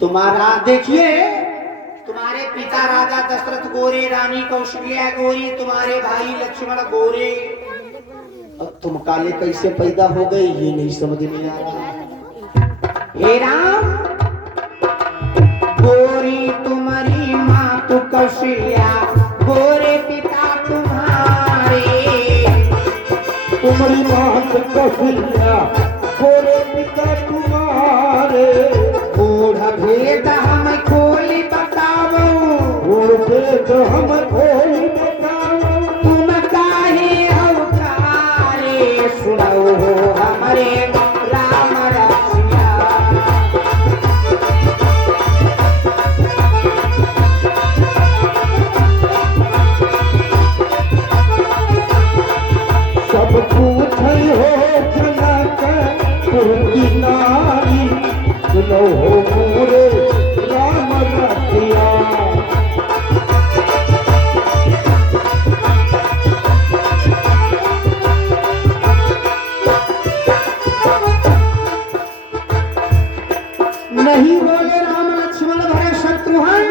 तुम्हारा देखिए, तुम्हारे पिता राजा दशरथ गोरे, रानी कौशल्या गोरी, तुम्हारे भाई लक्ष्मण गोरे, अब तुम काले कैसे पैदा हो गए ये नहीं समझ में आ रहा। हे राम, गोरी तुम्हारी माँ तो कौशल्या, गोरे पिता तुम्हारे, तुम्हारी माँ तो कौशल्या, गोरे पिता तुम्हारे। बूढ़ा भेद हम खोली बताओ, बूढ़ भेद हम खोली बताओ, तुम काहे अवतारे, सुनो हमारे राम रसिया। सब कुछ हो जनक पुरकी नारी, सुनो मोरे राम रसिया। नहीं बोले राम लक्ष्मण भरत शत्रुघ्न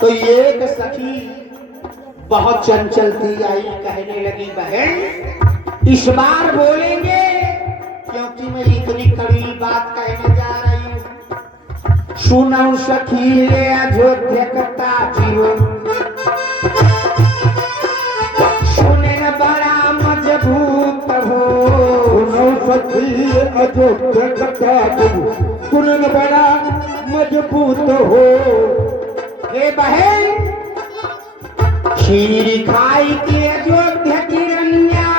तो एक सखी बहुत चंचल थी, आई कहने लगी बहन इस बार बोलेंगे क्योंकि मैं इतनी कड़ी बात कहने जा रही हूँ। सुनो सखी ले अयोध्या कथा जीव, सुने न बड़ा मजबूत हो, सखी अयोध्या कथा जीव, सुनन बड़ा मजबूत हो। हे बहन खीर खाई के अयोध्या की रनिया,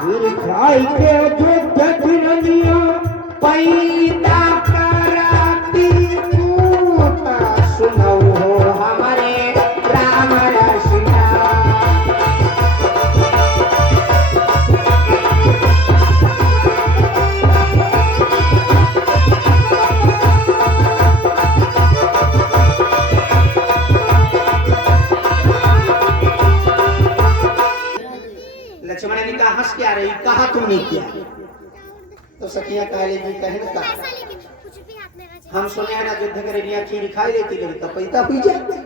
फिर खाई के अयोध्या की रनिया, पैदा कराती पूत, सुनो हमारे राम रसिया। लक्ष्मण ने कहा हंस क्या रही, कहा तुमने किया? तो सखियां काले जी कहे ना कहा हम सुने हैं ना युद्ध करेनिया खीर खाई लेती लड़ी तो पैदा हुई जाती।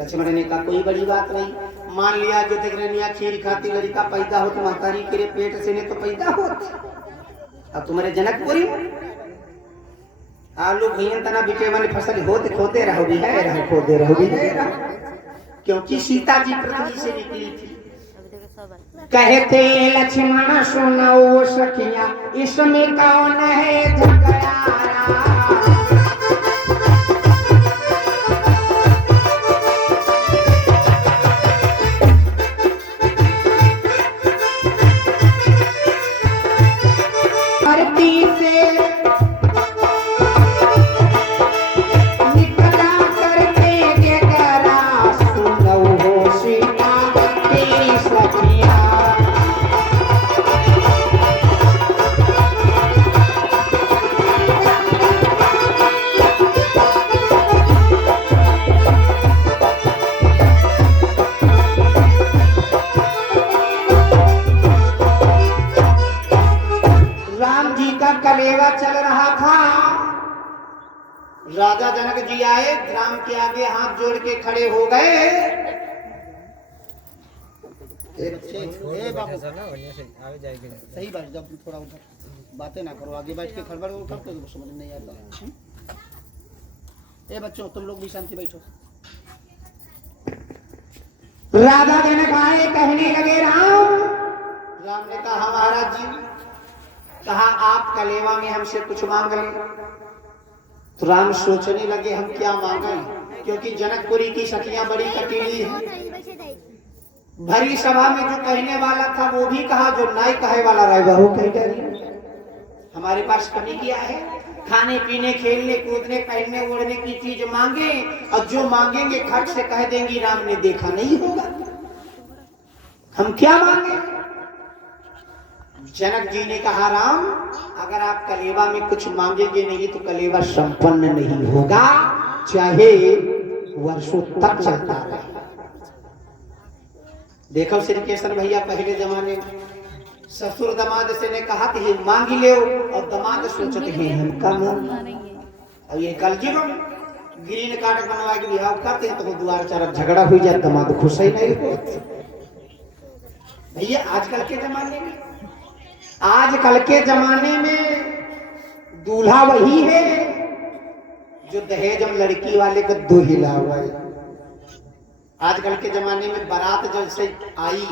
लक्ष्मण ने कहा कोई बड़ी बात नहीं, मान लिया युद्ध करेनिया खीर खाती लड़ी का पैदा हो तो महतारी के पेट से ने तो पैदा होती। अब तुम्हारे जनकपुरी आलू भैया तना बिटे मन फसल होते खोते रहोगी है रहो खोते रहोगी, क्योंकि सीता जी पृथ्वी से निकली थी। कहते लक्ष्मण सुनो सखिया इसमें कौन है झगड़ारा, धरती से निकला करके जगरा, सुनो सीता तेरी सखिया। राम जी का कलेवा चल रहा था, राजा जनक जी आए, राम के आगे हाथ जोड़ के खड़े हो गए। सही बात, जब थोड़ा उधर बातें ना करो, आगे बैठ के खड़बड़ उठो तो समझ नहीं आता। ए बच्चों तुम लोग भी शांति बैठो। राजा जनक आए, कहने लगे राम। राम ने कहा महाराज जी, कहा आप कलेवा में हमसे कुछ मांग ले। तो राम सोचने लगे हम क्या मांगे, क्योंकि जनकपुरी की सखियां बड़ी कटीली है। भरी सभा में जो कहने वाला था वो भी कहा, जो नहीं कहे वाला रहेगा वो कह रही। हमारे पास कमी क्या है, खाने पीने खेलने कूदने पहनने ओढ़ने की चीज मांगे, और जो मांगेंगे खट से कह देंगी राम ने देखा नहीं होगा। हम क्या मांगे? जनक जी ने कहा राम, अगर आप कलेवा में कुछ मांगेंगे नहीं तो कलेवा संपन्न नहीं होगा, चाहे वर्षों तक चलता रहे। देखो श्री कृष्ण भैया पहले जमाने में ससुर दमाद से ने कहा कि मांग ले, और दमाद सोचते हैं हम कम। अब ये कल जी ग्रीन कार्ड बनवा के बिहाव करते हैं तो वो द्वार चार झगड़ा हो जाए, दमाद खुश ही नहीं हो। भैया आजकल के जमाने में, आजकल के जमाने में दूल्हा वही है जो दहेज में लड़की वाले को दो हिला हुआ है। आजकल के जमाने में बारात जब से आई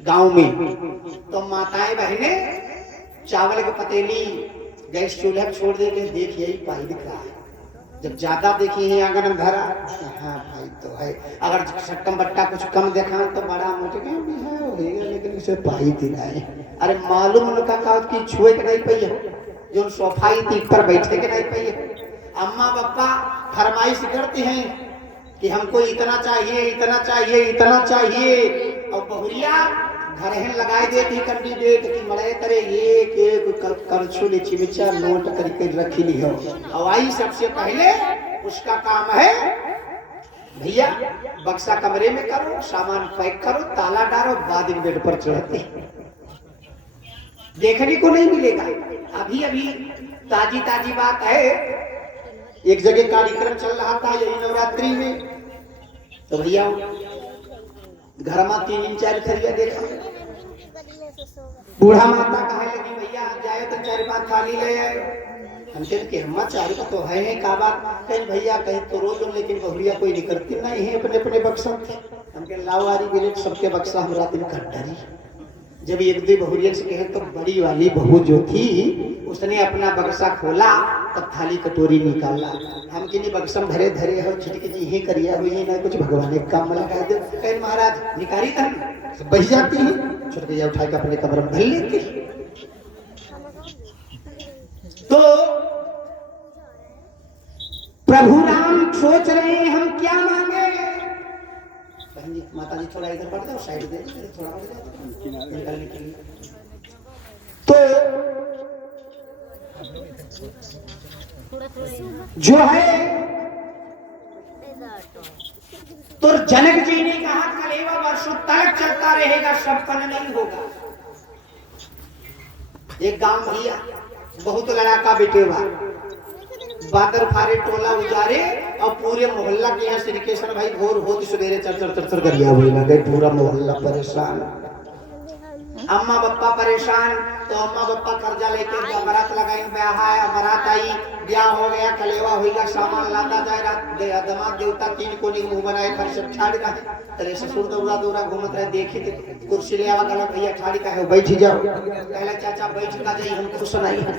गांव में तो माताएं बहने चावल की पतीली गैस चूल्हा छोड़ दे के देख यही पाई दिख रहा है। जब ज्यादा देखी है आंगन में भरा, हाँ भाई तो है। अगर चक्कम बट्टा कुछ कम देखा तो बड़ा मोटे भी है होगा, लेकिन उसे पाई दिलाए। अरे मालूम उनका कहा कि छुए के नहीं पाई हो, जो सोफाई थी पर बैठे के नहीं पाई हो। अम्मा पापा फरमाइश करते हैं कि हमको इतना चाहिए, इतना चाहिए, इतना चाहिए, और बहुरिया घरहन लगाए देती कैंडिडेट की मरे तरे एक एक करछुल चिमचा नोट करके रखी ली हो। और आई सबसे पहले उसका काम है भैया बक्सा कमरे में करो, सामान पैक करो, ताला डालो, बाद में बेड पर चढ़ते। देखने को नहीं मिलेगा। अभी अभी ताजी ताजी बात है, एक जगह कार्यक्रम चल रहा था यही नवरात्रि में, तो भैया घर में 3-4 थरिया देखा। बूढ़ा माता कहे लगी भैया जाए तो 4-5 थाली ले आए। हम के हम 4 का तो है का बात, कहीं भैया कहीं तो रोज, लेकिन बहुरिया कोई निकलती नहीं है अपने अपने बक्सा। हम के लावारी बिले सबके बक्सा हमरा दिन कट्टरी। जब एक दो बहुरिया से कहे तो बड़ी वाली बहू जो थी उसने अपना बक्सा खोला, तब थाली कटोरी निकाला। हम के लिए बक्सम धरे धरे हो छिटके जी ही करिया हुई ना कुछ भगवान एक काम लगा दे। कहीं महाराज निकारी था बह जाती है, छुटकिया उठा के अपने कमरे में भर लेती। तो प्रभु राम सोच रहे हैं हम क्या मांगे। माता जी थोड़ा इधर बढ़ जाओ, साइड दे थोड़ा बढ़ जाओ निकलने के लिए। तो जो है तो जनक जी ने कहा कलेवा वर्षों तक चलता रहेगा, संपन्न नहीं होगा। एक गांव भैया बहुत लड़ाका बेटेवा, बादर फारे टोला उजारे, और पूरे मोहल्ला के यहाँ श्री कृष्ण भाई भोर होती सवेरे चर गरिया हुई लगे, पूरा मोहल्ला परेशान। अम्मा बप्पा परेशान, तो अम्मा बप्पा कर्जा लेके बारात लगाई, ब्याह है, बारात आई, ब्याह हो गया, कलेवा होगा, सामान लाता जाए, दमाद देवता 3 कोनी मुंह बनाए पर सब ठाड़ रहे। तेरे ससुर दौड़ा दौड़ा घूमत रहे, देखी कुर्सी ले आवा, कहला भैया ठाड़ी का है बैठ जाओ। कहला चाचा बैठ का जाई हम खुश नहीं है।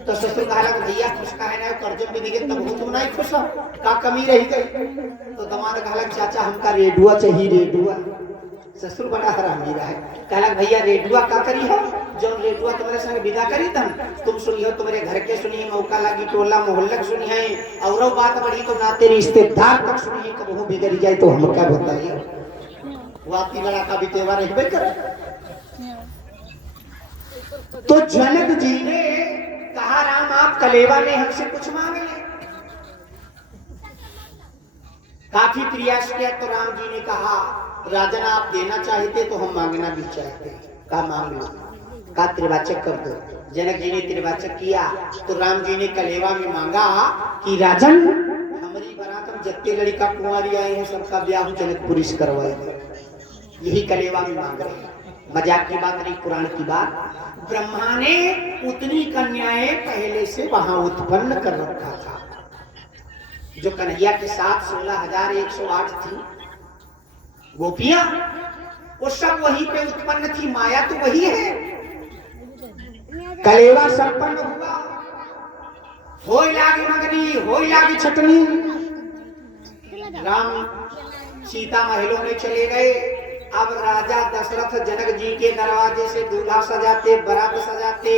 तो ससुर कहला भैया खुश का है ना, कर्ज भी दिखे तब तुम नहीं खुश हो, का कमी रही गई। तो दमाद कहला चाचा हमका रेडुआ चाहिए, रेडुआ। ससुर बड़ा हरामी रहा है, कहला भैया रेडुआ का करी हो, जो रेडुआ तुम्हारे संग विदा करी तुम सुनी हो, तुम्हारे घर के सुनी, मौका लगी टोला मोहल्ला सुनी है, और बात बढ़ी तो नाते रिश्तेदार तक सुनी है, कब बिगड़ जाए तो हम क्या बताइए। वाती लड़ा का भी त्योहार रहबे करे। तो जनक जी ने कहा राम आप कलेवा ने हमसे कुछ मांग ले। काफी प्रयास किया तो राम जी ने कहा राजन आप देना चाहते तो हम मांगना भी चाहते, का मांग लो, का त्रिवाचक कर दो। जनक जी ने त्रिवाचक किया तो राम जी ने कलेवा में मांगा कि राजन हमारी बारात में जितने लड़का कुंवारी आए हैं सबका ब्याह जनकपुरी से करवाए। यही कलेवा में मांग रहे हैं, मजाक की बात नहीं, पुराण की बात। ब्रह्मा ने उतनी कन्याएं पहले से वहां उत्पन्न कर रखा था। जो कन्हैया के साथ 16,108 थी गोपियां, वो सब वहीं पे उत्पन्न थी, माया तो वही है। कलेवा संपन्न हुआ, होई लागी मगनी, होई लागी छटनी। राम सीता महलों में चले गए। अब राजा दशरथ जनक जी के दरवाजे से दूल्हा सजाते, बारात सजाते,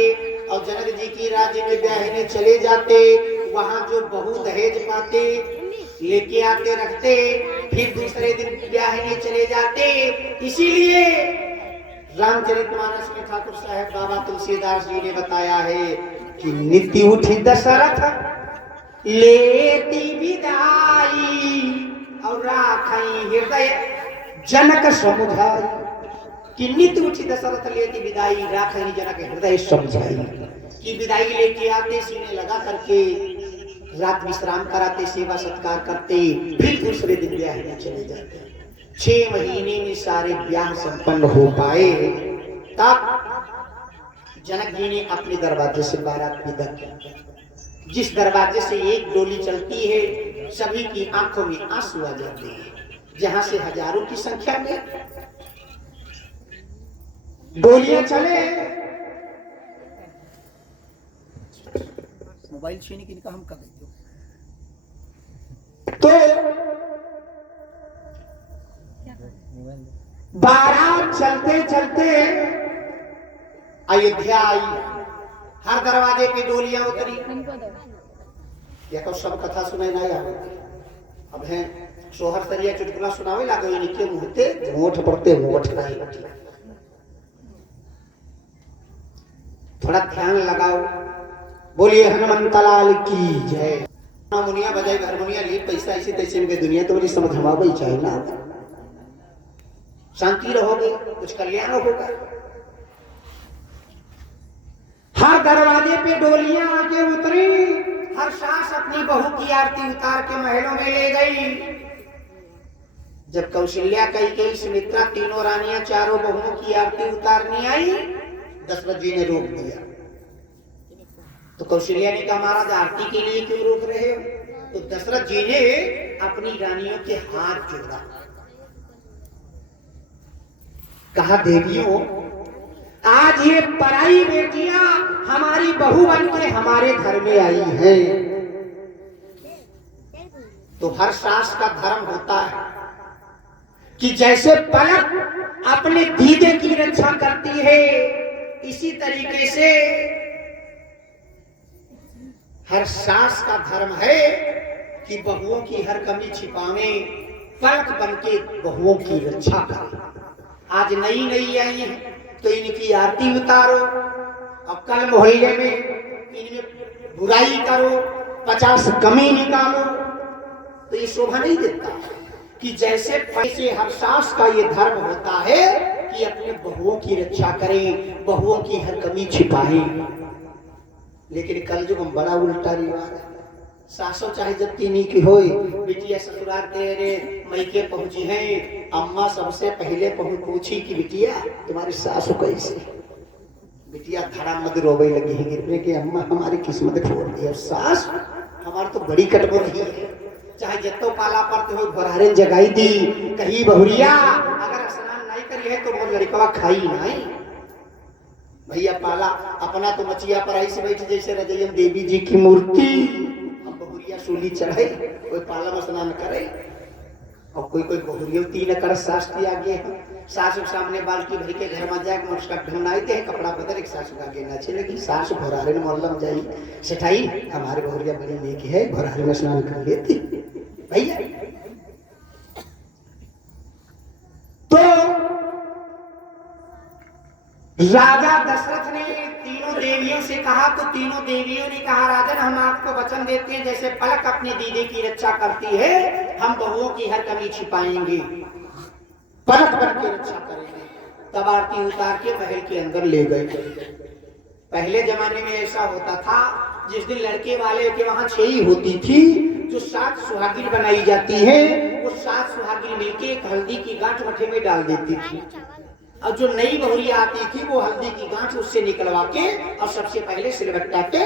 और जनक जी की राज्य में ब्याहने चले जाते। वहां जो बहू दहेज पाते लेके आते रखते, फिर दूसरे दिन ब्याहने चले जाते। इसीलिए रामचरितमानस में ठाकुर साहब बाबा तुलसीदास जी ने बताया है कि नीति उठी दशरथ लेती विदाई, और राखई हृदय जनक समुदाय। कि नित उठी दशरथ लेती विदाई, राखही जनक हृदय समझाई। कि विदाई लेके आते, सीने लगा करके रात विश्राम कराते, सेवा सत्कार करते, फिर दूसरे दिन ब्याह में चले जाते। 6 महीने में सारे ब्याह संपन्न हो पाए। तब जनक जी ने अपने दरवाजे से बारात विदा की। जिस दरवाजे से एक डोली चलती है, सभी की आंखों में आंसू आ जाते हैं। जहां से हजारों की संख्या में डोलियां चले, मोबाइल छीनी किनका हम कर देते तो बारात चलते चलते अयोध्या आई। हर दरवाजे पे डोलियां उतरी। या तो सब कथा सुनाई ना आवे। अब है सोहर सरिया चुटकुला सुनावे लागे, इनके मुहते मोठ पड़ते मोठ नहीं बची। थोड़ा ध्यान लगाओ। बोलिए हनुमंत लाल की जय। हारमोनिया बजाई, हारमोनिया लिए पैसा ऐसे तैसे में दुनिया तो मुझे समझ हमारा ही चाहिए ना। शांति रहोगे, कुछ कल्याण होगा। हर दरवाजे पे डोलियां आके उतरी। हर सास अपनी बहू की आरती उतार के महलों में ले गई। जब कौशल्या, कैकेयी, सुमित्रा तीनों रानियां चारों बहुओं की आरती उतारने आई, दशरथ जी ने रोक दिया। तो कौशल्या ने कहा महाराज आरती के लिए क्यों रोक रहे हो? तो दशरथ जी ने अपनी रानियों के हाथ जोड़ा। कहा देवियों, आज ये पराई बेटियां हमारी बहू बन के हमारे घर में आई हैं। तो हर सास का धर्म होता है कि जैसे पलक अपने दीदे की रक्षा करती है, इसी तरीके से हर सास का धर्म है कि बहुओं की हर कमी छिपावे, पलक बनके बहुओं की रक्षा करे। आज नई नई आई है तो इनकी आरती उतारो, अब कल मोहल्ले में इनमें बुराई करो, 50 कमी निकालो, तो ये शोभा नहीं देता। कि जैसे पैसे हर सास का ये धर्म होता है कि अपने बहुओं की रक्षा करें, बहुओं की हर कमी छिपाएं। लेकिन कल जो बड़ा उल्टा रिवाज है। सासो चाहे जब तीनी की होई, बिटिया ससुराल तेरे मैके पहुंची है, अम्मा सबसे पहले पूछी कि बिटिया तुम्हारी सासु कैसे? बिटिया धड़ा मत रोवे लगी है गिरने के, अम्मा हमारी किस्मत फोड़ दी है। सास हमारी तो बड़ी कटबोर है। चाहे जत्तो पाला पड़ते हो बरहरे जगाई दी, कहीं बहुरिया अगर स्नान नहीं करी है तो वो लड़कवा खाई नहीं। भैया पाला अपना तो मचिया पर आई से बैठ जैसे रजयम देवी जी की मूर्ति, हम बहुरिया सूली चढ़े, कोई पाला में स्नान करे। और कोई कोई बहुरिया 3 कर सास की आगे है, सास के सामने बाल्टी भर के घर में जाके मुस्का ढंगनाते हैं, कपड़ा बदल एक सास का आगे नाचे लगी। सास भरारे में मोहल्ला में जाई सेठाई हमारे बहुरिया बड़ी नेकी है, भरारे में स्नान कर लेती भैया। तो राजा दशरथ ने तीनों देवियों से कहा, तो तीनों देवियों ने कहा राजन हम आपको वचन देते हैं जैसे पलक अपने दीदी की रक्षा करती है, हम बहुओं की हर कमी छिपाएंगे, पलक बन के रक्षा करेंगे। तब आरती उतार के महल के अंदर ले गए। पहले जमाने में ऐसा होता था, जिस दिन लड़के वाले के वहां 6 होती थी, जो 7 सुहागिन बनाई जाती है, वो 7 सुहागिन मिलके एक हल्दी की गांठ मठे में डाल देती थी। और जो नई बहुरिया आती थी वो हल्दी की गांठ उससे निकलवा के और सबसे पहले सिलबट्टा पे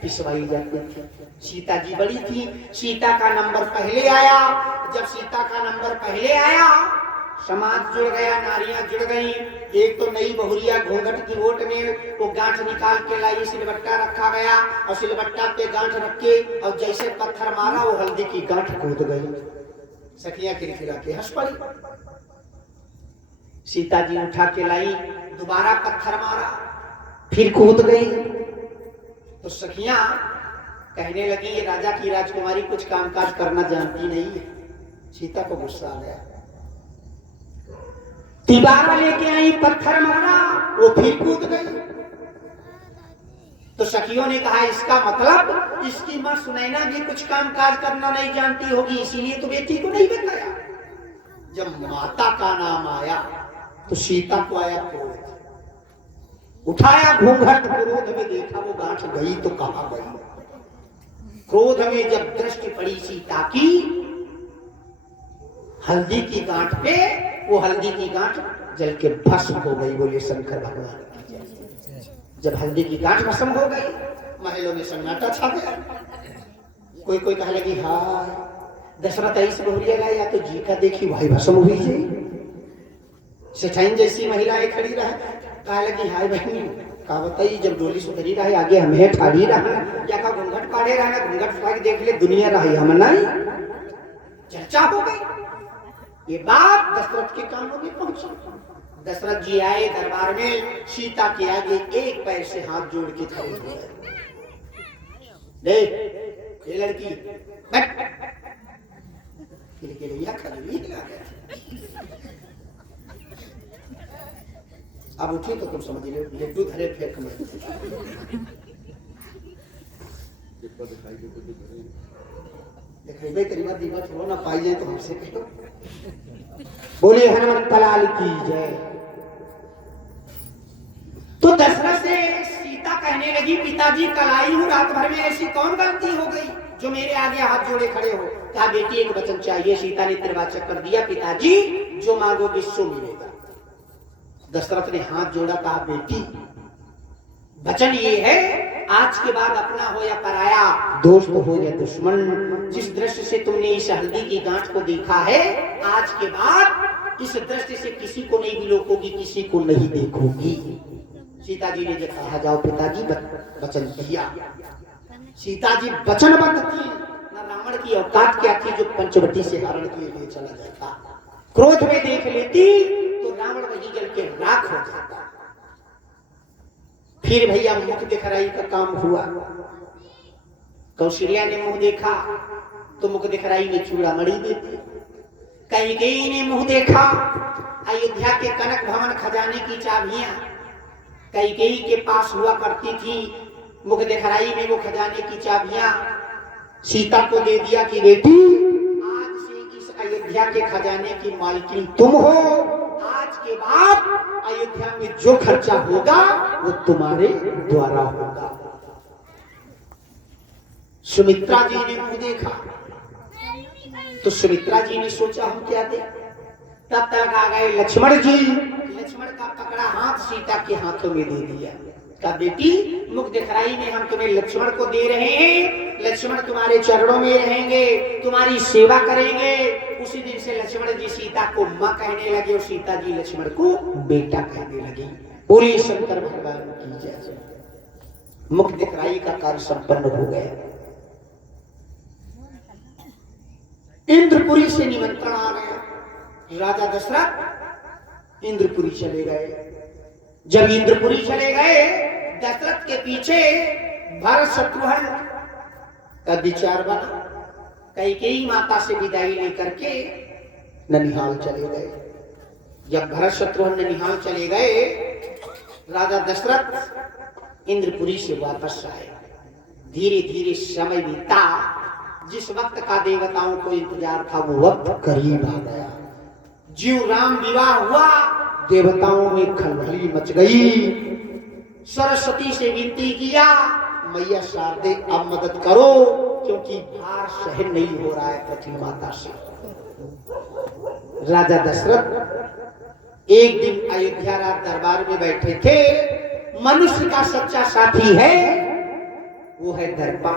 पिसवाई जाती थी। सीता जी बड़ी थी, सीता का नंबर पहले आया। जब सीता का नंबर पहले आया, समाज जुड़ गया, नारियां जुड़ गई। एक तो नई बहुरिया घूंघट की ओट में वो गांठ निकाल के लाई, सिलबट्टा रखा गया और सिलबट्टा पे गांठ रख के और जैसे पत्थर मारा वो हल्दी की गांठ कूद गई। सखियां खिलखिला के हंस पड़ी। सीता जी उठा के लाई, दोबारा पत्थर मारा, फिर कूद गई। तो सखियां कहने लगी ये राजा की राजकुमारी कुछ कामकाज करना जानती नहीं है। सीता को गुस्सा आ गया, तिबारा लेके आई, पत्थर मारा, वो फिर कूद गई। तो सखियों ने कहा इसका मतलब इसकी मां सुनैना भी कुछ कामकाज करना नहीं जानती होगी, इसीलिए तो बेटी को नहीं बताया। जब माता का नाम आया तो सीता को आया क्रोध, उठाया घूंघट, क्रोध में देखा वो गांठ गई तो कहां गई। क्रोध में जब दृष्टि पड़ी सीता की हल्दी की गांठ पे, वो हल्दी की गांठ जल के भस्म हो गई। बोले शंकर भगवान की जय। जब हल्दी की गांठ भस्म हो गई, महलों में सन्नाटा छा गया। कोई कोई कहा लगी हाँ दशरथ ऐसी बहुरिया लाए, या तो जी का देखी भाई भस्म हुई जी। सेठाइन जैसी महिलाएं खड़ी रहा, कहा लगी हाय बहनी का बताई, जब डोली सुधरी रहे आगे हमें ठाड़ी रहा, या का घूंघट पाड़े रहा, घूंघट फाड़ देख ले दुनिया रही हम नहीं। चर्चा हो गई। ये बात दशरथ के कानों में पहुंची। दशरथ जी आए दरबार में, सीता के आगे एक पैर से हाथ जोड़ के खड़े हुए। देख ये लड़की बैठ के लिए खड़ी है। अब उठी तो तुम समझ लो, लड्डू धरे फेंक में दिखाई करीबा दीवा छोड़ो ना पाई जाए तो हमसे कहो। बोले हनुमंत लाल की जय। तो दशरथ से सीता कहने लगी पिताजी कल आई हूँ, रात भर में ऐसी कौन गलती हो गई जो मेरे आगे हाथ जोड़े खड़े हो। कहा बेटी एक वचन चाहिए। सीता ने निर्वाचक कर दिया, पिताजी जो मांगोगे सो मिलेगा। दशरथ ने हाथ जोड़ा, कहा बेटी वचन ये है आज के बाद अपना हो या पराया, दोस्त हो या दुश्मन, जिस दृष्टि से तुमने इस हल्दी की गांठ को देखा है, आज के बाद इस दृष्टि से किसी को नहीं बिलोकोगी, किसी को नहीं देखोगी। सीता जी ने जब कहा जाओ पिताजी वचन किया। सीता जी वचनबद्ध थी, न रावण की औकात क्या थी जो पंचवटी से हरण के लिए चला जाता। क्रोध में देख लेती तो रावण वही जल के राख हो जाता। फिर भैया मुख दिखराई का काम हुआ। कौशल्या ने मुंह देखा तो मुख दिखराई में चूड़ामणि देती। कैकेयी ने मुंह देखा, अयोध्या के कनक भवन खजाने की चाबियां कैकेयी के पास हुआ करती थी। मुख दिखराई में वो खजाने की चाबियां सीता को दे दिया कि बेटी आज से इस अयोध्या के खजाने की मालकिन तुम हो। आज के बाद अयोध्या में जो खर्चा होगा वो तुम्हारे द्वारा होगा। सुमित्रा जी ने मुंह देखा तो सुमित्रा जी ने सोचा हम क्या दे। तब तक आ गए लक्ष्मण जी। लक्ष्मण का पकड़ा हाथ सीता के हाथों में दे दिया। कहा बेटी मुख दिखराई में हम तुम्हें लक्ष्मण को दे रहे हैं। लक्ष्मण तुम्हारे चरणों में रहेंगे, तुम्हारी सेवा करेंगे। उसी दिन से लक्ष्मण जी सीता को मां कहने लगे और सीता जी लक्ष्मण को बेटा कहने लगी। पूरी शंकर भगवान की जय। मुख दिखराई का कार्य संपन्न हो गया। इंद्रपुरी से निमंत्रण आ गया। राजा दशरथ इंद्रपुरी चले गए। जब इंद्रपुरी चले गए, दशरथ के पीछे भरत शत्रुघ्न का विचार बना। कैकेयी माता से विदाई लेकर के ननिहाल चले गए। जब भरत शत्रुघ्न ननिहाल चले गए, राजा दशरथ इंद्रपुरी से वापस आए। धीरे धीरे समय बीता। जिस वक्त का देवताओं को इंतजार था वो वक्त करीब आ गया। जीव राम विवाह हुआ, देवताओं में खलबली मच गई। सरस्वती से विनती किया, मैया शारदे अब मदद करो क्योंकि भार सहन नहीं हो रहा है पृथ्वी माता से। राजा दशरथ एक दिन अयोध्या राज दरबार में बैठे थे। मनुष्य का सच्चा साथी है वो है दर्पण।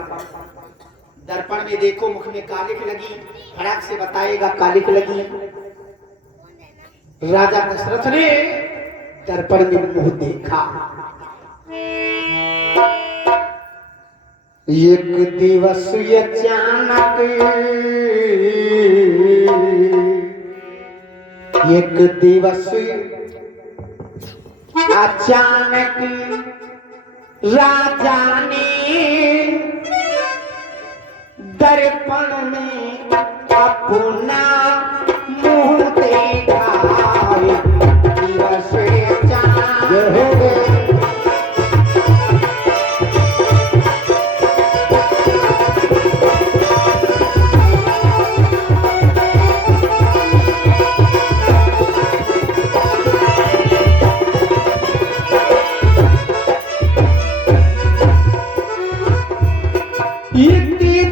दर्पण में देखो मुख में कालिक लगी, फटाक से बताएगा कालिक लगी। राजा दशरथ ने दर्पण में मुंह देखा। एक दिवस अचानक, एक दिवस अचानक राजा ने दर्पण में अपना मुंह देखा। दिवस अचानक इति